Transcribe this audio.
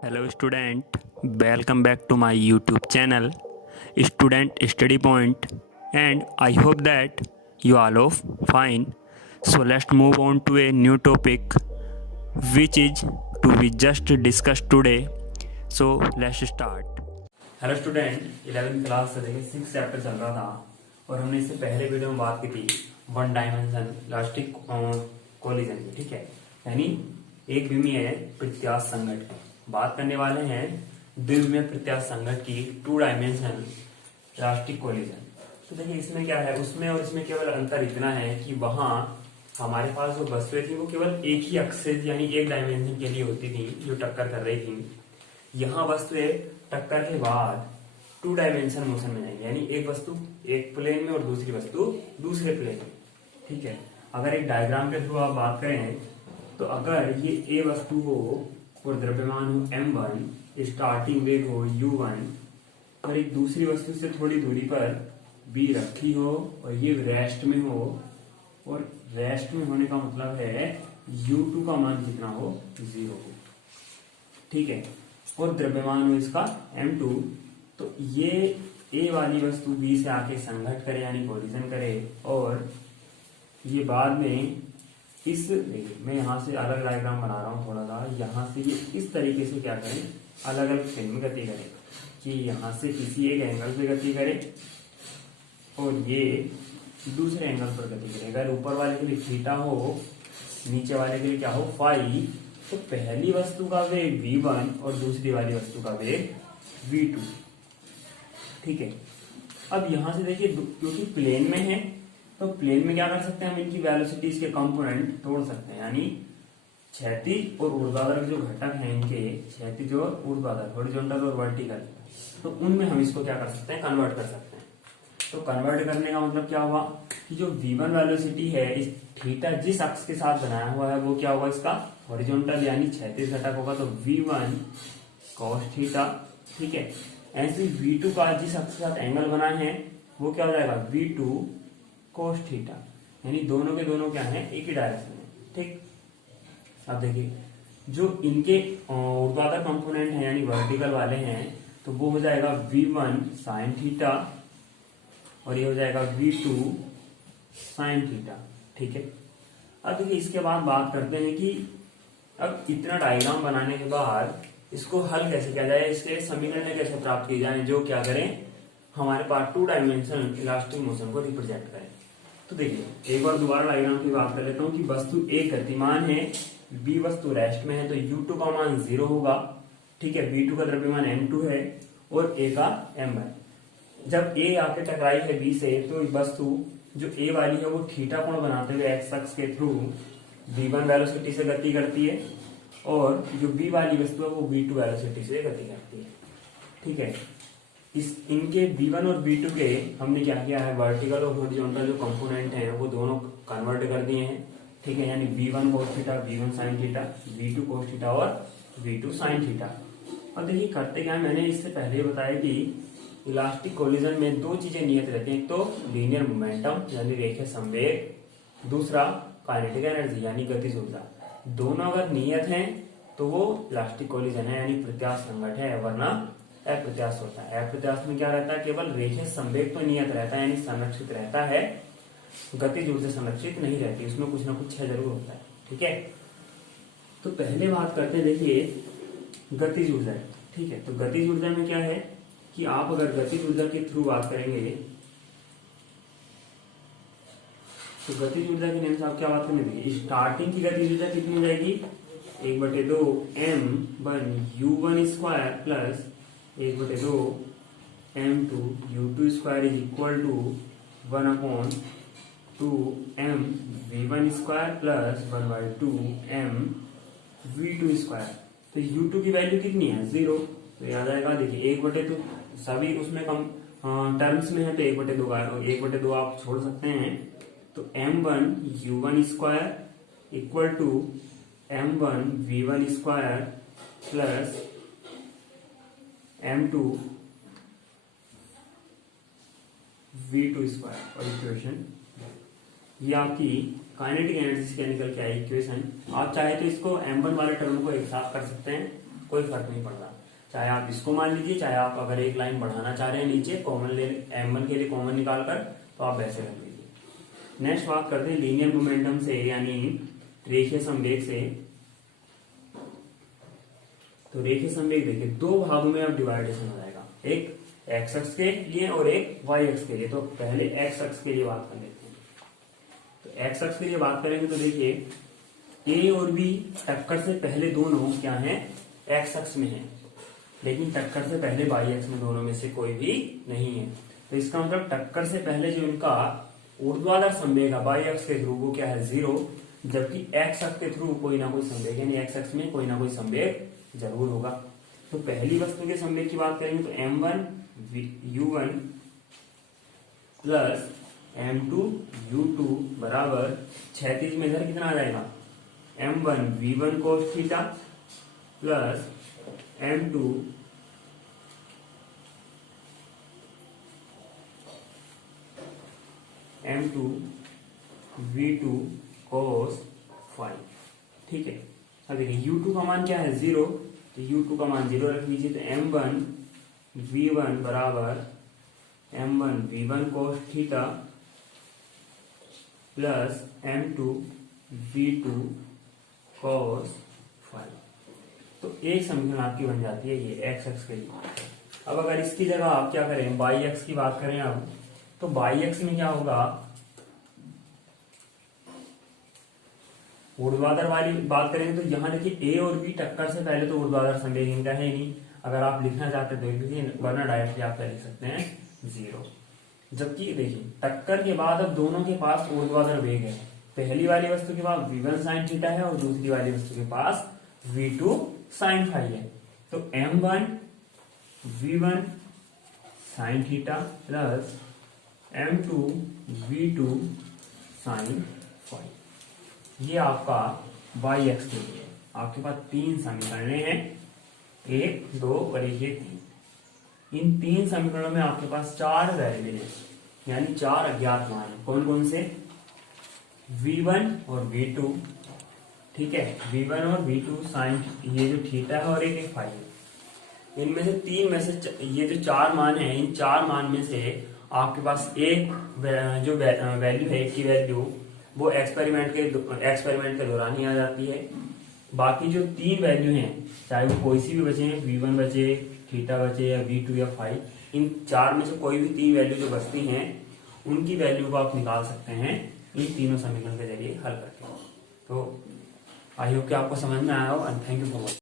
Hello student, welcome back to my YouTube channel Student Study Point, and I hope that you all are fine. So let's move on to a new topic which is to be just discussed today. So let's start. Hello student, 11th class से देखिए 6 chapter चल रहा था और हमने इससे पहले video में बात की थी वन डायमेंशन इलास्टिक कोलिजन की। ठीक है, यानी एक विमीय प्रत्यास्थ संघट की बात करने वाले हैं। द्विविमीय प्रत्यास्थ संघट की टू डायमेंशन इलास्टिक कोलिजन। तो देखिए इसमें क्या है, उसमें और इसमें केवल अंतर इतना है कि वहां हमारे पास जो वस्तुएं थी वो केवल एक ही एक्सिस यानी एक डायमेंशन के लिए होती थी जो टक्कर कर रही थी। यहाँ वस्तुएं टक्कर के बाद टू डायमेंशन मोशन में जाएंगे, यानी एक वस्तु एक प्लेन में और दूसरी वस्तु दूसरे प्लेन में। ठीक है, अगर एक डायग्राम के थ्रू आप बात करें तो अगर ये ए वस्तु हो और द्रव्यमान हो m1, स्टार्टिंग वेग हो u1 और एक दूसरी वस्तु से थोड़ी दूरी पर b रखी हो और ये रेस्ट में हो, और रेस्ट में होने का मतलब है u2 का मान कितना हो, 0 हो। ठीक है, और द्रव्यमान हो इसका m2, तो ये ए वाली वस्तु बी से आके संघट करे यानी कोलिजन करे, और ये बाद में इस मैं यहाँ से अलग डायग्राम बना रहा हूँ थोड़ा सा, यहाँ से ये इस तरीके से क्या करें, अलग अलग प्लेन में गति करें कि यहाँ से किसी एक एंगल पे गति करे और ये दूसरे एंगल पर गति करे। अगर ऊपर वाले के लिए थीटा हो, नीचे वाले के लिए क्या हो, फाई, तो पहली वस्तु का वेग v1 और दूसरी वाली वस्तु का वेग v2। ठीक है, अब यहां से देखिए क्योंकि प्लेन में है तो प्लेन में क्या कर सकते हैं हम, इनकी वेलोसिटीज के कंपोनेंट तोड़ सकते हैं, यानी क्षैतिज और ऊर्ध्वाधर जो घटक हैं इनके, क्षैतिज और ऊर्ध्वाधर, हॉरिजॉन्टल और वर्टिकल, तो उनमें हम इसको क्या कर सकते हैं, कन्वर्ट कर सकते हैं। तो कन्वर्ट करने का मतलब क्या हुआ कि जो v1 वेलोसिटी है इस थीटा जिस अक्ष के साथ बनाया हुआ है वो क्या होगा, इसका हॉरिजॉन्टल यानी क्षैतिज घटक होगा, तो v1 cos थीटा। ठीक है, ऐसे v2 का जिस अक्ष के साथ एंगल बनाए हैं वो क्या हो जाएगा, v2 cos थीटा, यानी दोनों के दोनों क्या है, एक ही डायरेक्शन में। ठीक, अब देखिए जो इनके ऊर्ध्वाधर कंपोनेंट है यानी वर्टिकल वाले हैं तो वो हो जाएगा v1 sin थीटा और ये हो जाएगा v2 sin थीटा। ठीक है, अब देखिए इसके बाद बात करते हैं कि अब इतना डायग्राम बनाने के बाद इसको हल कैसे किया जाए, इसके समीकरण कैसे प्राप्त किए जाए जो क्या करें, हमारे पास टू डायमेंशन इलास्टिक मोशन को रिप्रेजेंट करें। तो देखिए एक बार दोबारा डायग्राम की बात कर लेता हूँ कि वस्तु ए गतिमान है, बी वस्तु रेस्ट में है, तो u2 का मान 0 होगा। ठीक है, b2 का द्रव्यमान m2 है और a का m है। जब a आके टकराई है b से तो वस्तु जो a वाली है वो थीटा कोण बनाते हुए एक्स अक्ष के थ्रू v1 वेलोसिटी से गति करती है और जो b वाली वस्तु है वो v2 वेलोसिटी से गति करती है। ठीक है, इस इनके v1 और v2 के हमने क्या किया है, वर्टिकल और हॉरिजॉन्टल जो कंपोनेंट हैं वो दोनों कन्वर्ट कर दिए हैं। ठीक है, यानी v1 cos theta, v1 sin theta, v2 cos theta और v2 sin थीटा। अब देखिए करते क्या है, मैंने इससे पहले बताया कि इलास्टिक कोलिजन में दो चीजें नियत रहती हैं, तो लीनियर मोमेंटम यानी रेखीय संवेग, दूसरा काइनेटिक एनर्जी यानी गतिज ऊर्जा। दोनों अगर नियत हैं तो वो इलास्टिक कोलिजन है यानी प्रत्यास्थ संघट है, वरना अप्रत्यास्थ होता है। अप्रत्यास्थ में क्या रहता है, केवल रेखीय संवेग तो नियत रहता है यानी संरक्षित रहता है, गतिज ऊर्जा संरक्षित नहीं रहती, उसमें कुछ ना कुछ क्षय जरूर होता है। ठीक है, तो पहले बात करते हैं देखिए गतिज ऊर्जा। ठीक है, तो गतिज ऊर्जा में क्या है कि आप अगर गतिज ऊर्जा के थ्रू बात करेंगे तो गतिज ऊर्जा के नेम से आप क्या बात करेंगे, स्टार्टिंग की गतिज ऊर्जा कितनी हो जाएगी, 1/2 m1 u1 square plus 1/2 m2 u2 square is equal to 1/2 m v1 square plus 1/2 m v2 square. तो u2 की वैल्यू कितनी है, 0, तो याद आएगा। देखिए 1/2 सभी उसमें कम टर्म्स में है तो 1/2 आप छोड़ सकते हैं, तो m1 u1 square equal to m1 v1 square plus m2 v2 square. और इक्वेशन ये आपकी काइनेटिक एनर्जी से निकल के आई इक्वेशन। आप चाहे तो इसको m1 वाले टर्म को एक साथ कर सकते हैं कोई फर्क नहीं पड़ रहा, चाहे आप इसको मान लीजिए, चाहे आप अगर एक लाइन बढ़ाना चाह रहे हैं नीचे कॉमन ले m1 के लिए कॉमन निकाल कर, तो आप वैसे रख लीजिए। नेक्स्ट बात करते हैं लीनियर मोमेंटम से, यानी रेखीय संवेग से। तो रेखीय संवेग देखिए दो भागों में अब डिवाइडेशन हो जाएगा, एक एक्स अक्ष के लिए और एक वाई अक्ष के लिए। तो पहले एक्स अक्ष के लिए बात कर लेते हैं। तो एक्स अक्ष के लिए बात करेंगे तो देखिए ए और बी टक्कर से पहले दोनों क्या हैं, एक्स अक्ष में है, लेकिन टक्कर से पहले वाई अक्ष में दोनों में से कोई भी नहीं है। तो इसका मतलब टक्कर से पहले जो इनका ऊर्ध्वाधर संवेग है वाई अक्ष के थ्रू वो क्या है, 0, जबकि एक्स अक्ष के थ्रू कोई ना कोई संवेग, यानी एक्स अक्ष में कोई ना कोई संवेग जरूर होगा। तो पहली वस्तु के संवेग की बात करेंगे तो m1 u1 plus m2 u2 बराबर क्षैतिज में इधर कितना आ जाएगा, m1 v1 cos theta plus m2 v2 cos five. ठीक है, अब देखिए u2 का मान क्या है, 0, तो u2 का मान 0 रख लीजिए। तो m1 v1 बराबर m1 v1 cos theta plus m2 v2 cos five. तो एक समीकरण आपकी बन जाती है ये एक्स अक्ष के लिए। अब अगर इसकी जगह आप क्या करें, वाई अक्ष की बात करें अब, तो वाई अक्ष में क्या होगा, ऊर्ध्वाधर वाली बात करेंगे तो यहाँ देखिए ए और बी टक्कर से पहले तो ऊर्ध्वाधर संवेग इनका है नहीं, अगर आप लिखना चाहते तो वरना डायरेक्टली आप लिख सकते हैं 0। जबकि देखिए टक्कर के बाद अब दोनों के पास ऊर्ध्वाधर वेग है, पहली वाली वस्तु के पास v1 sin थीटा है और दूसरी वाली वस्तु के पास v2 sin फाई है। तो m1 v1 sin theta plus m2 v2 sin phi, ये आपका y अक्ष के लिए। आपके पास तीन समीकरण हैं, 1, 2 और ये 3। इन तीन समीकरणों में आपके पास 4 वेरिएबल है, यानी 4 अज्ञात मान है। कौन कौन से, v1 और v2, ठीक है, v1 और v2 साइन, ये जो थीटा है और एक फाई है। इनमें से तीन में से ये जो 4 मान है, इन 4 मान में से आपके पास एक जो वैल्यू है, एक की वैल्यू वो एक्सपेरिमेंट के दौरान ही आ जाती है। बाकी जो 3 वैल्यू हैं, चाहे वो कोई सी भी बचे, v1 बचे, थीटा बचे या v2 या फाई, इन 4 में से कोई भी 3 वैल्यू जो बचती हैं उनकी वैल्यू को आप निकाल सकते हैं इन तीनों समीकरण के जरिए हल करके। तो आई होप कि आपको समझ में आया हो। And thank you for watching.